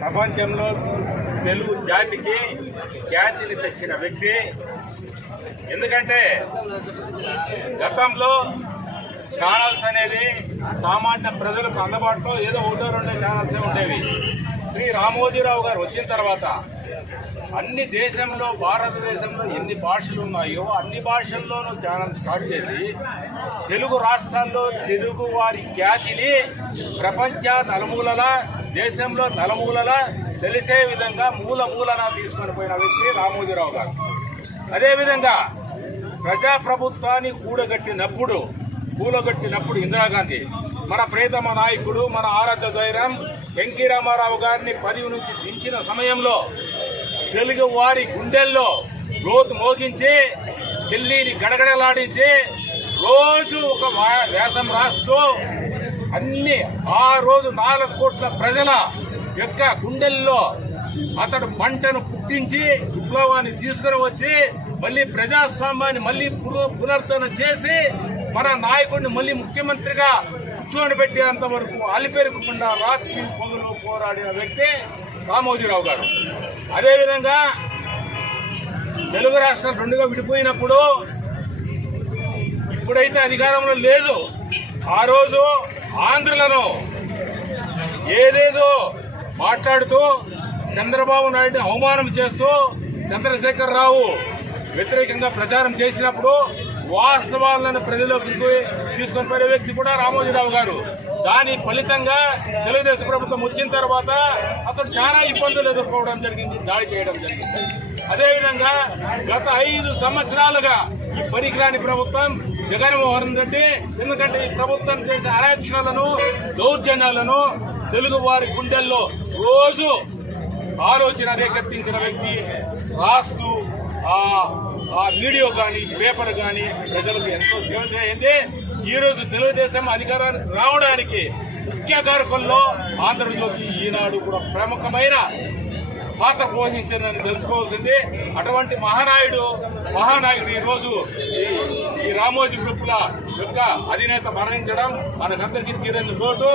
ప్రపంచంలో తెలుగు జాతికి ఖ్యాతిని తెచ్చిన వ్యక్తి. ఎందుకంటే గతంలో ఛానల్స్ అనేది సామాన్య ప్రజలకు అందుబాటులో ఏదో ఒకటో రెండో ఛానల్స్ ఉండేవి. శ్రీ రామోజీరావు గారు వచ్చిన తర్వాత అన్ని దేశంలో భారతదేశంలో ఎన్ని భాషలు ఉన్నాయో అన్ని భాషల్లోనూ ఛానల్ స్టార్ట్ చేసి తెలుగు రాష్ట్రాల్లో తెలుగు వారి ఖ్యాతిని ప్రపంచ నలుమూలలా దేశంలో నలుమూలల తెలిసే విధంగా మూల మూలన తీసుకొని పోయిన వ్యక్తి రామోజీరావు గారు. అదేవిధంగా ప్రజాప్రభుత్వాన్ని కూడగట్టినప్పుడు కూలగట్టినప్పుడు ఇందిరాగాంధీ మన ప్రేతమ నాయకుడు మన ఆరాధ్య ద్వైరం ఎన్టీ రామారావు గారిని పదవి నుంచి దించిన సమయంలో తెలుగు వారి గుండెల్లో గోతు మోగించి ఢిల్లీని గడగడలాడించి రోజు ఒక వా- వ్యాసం రాస్తూ అన్ని ఆ రోజు నాలుగు కోట్ల ప్రజల యొక్క గుండెల్లో అతడు పంటను పుట్టించి విప్లవాన్ని తీసుకుని వచ్చి మళ్ళీ ప్రజాస్వామ్యాన్ని మళ్ళీ పున- పునరుద్ధరణ చేసి మన నాయకుడిని మళ్ళీ ముఖ్యమంత్రిగా కూర్చోబెట్టేంత వరకు అలిపెరగకుండా రాత్రి పొగలు పోరాడిన వ్యక్తి రామోజీరావు గారు. అదేవిధంగా తెలుగు రాష్ట్రాలు రెండుగా విడిపోయినప్పుడు ఇప్పుడైతే అధికారంలో లేదు. ఆ రోజు ఆంధ్రులను ఏదేదో మాట్లాడుతూ చంద్రబాబు నాయుడిని అవమానం చేస్తూ చంద్రశేఖర్ రావు వ్యతిరేకంగా ప్రచారం చేసినప్పుడు వాస్తవాలను ప్రజలోకి తీసుకొని పోయే వ్యక్తి కూడా రామోజీరావు గారు. దాని ఫలితంగా తెలుగుదేశం ప్రభుత్వం వచ్చిన తర్వాత అతను చాలా ఇబ్బందులు ఎదుర్కోవడం జరిగింది దాడి చేయడం జరిగింది. అదేవిధంగా గత ఐదు సంవత్సరాలుగా ఈ పరికరాని ప్రభుత్వం జగన్మోహన్ రెడ్డి ఎందుకంటే ఈ ప్రభుత్వం చేసే అరాచకాలను దౌర్జన్యాలను తెలుగు వారి గుండెల్లో రోజు ఆలోచన రేకెత్తించిన వ్యక్తి రాస్తూ ఆ వీడియో కానీ పేపర్ కానీ ప్రజలకు ఎంతో సేవ చేయండి. ఈ రోజు తెలుగుదేశం అధికారానికి రావడానికి ముఖ్య కారకుల్లో ఆంధ్రజ్యోతి ఈనాడు కూడా ప్రముఖమైన పాత్ర పోషించిందని తెలుసుకోవాల్సింది. అటువంటి మహానాయుడు మహానాయుడు ఈ రోజు ఈ రామోజీ గ్రూపుల యొక్క అధినేత మరణించడం మనకందరికీ తీరని లోటు.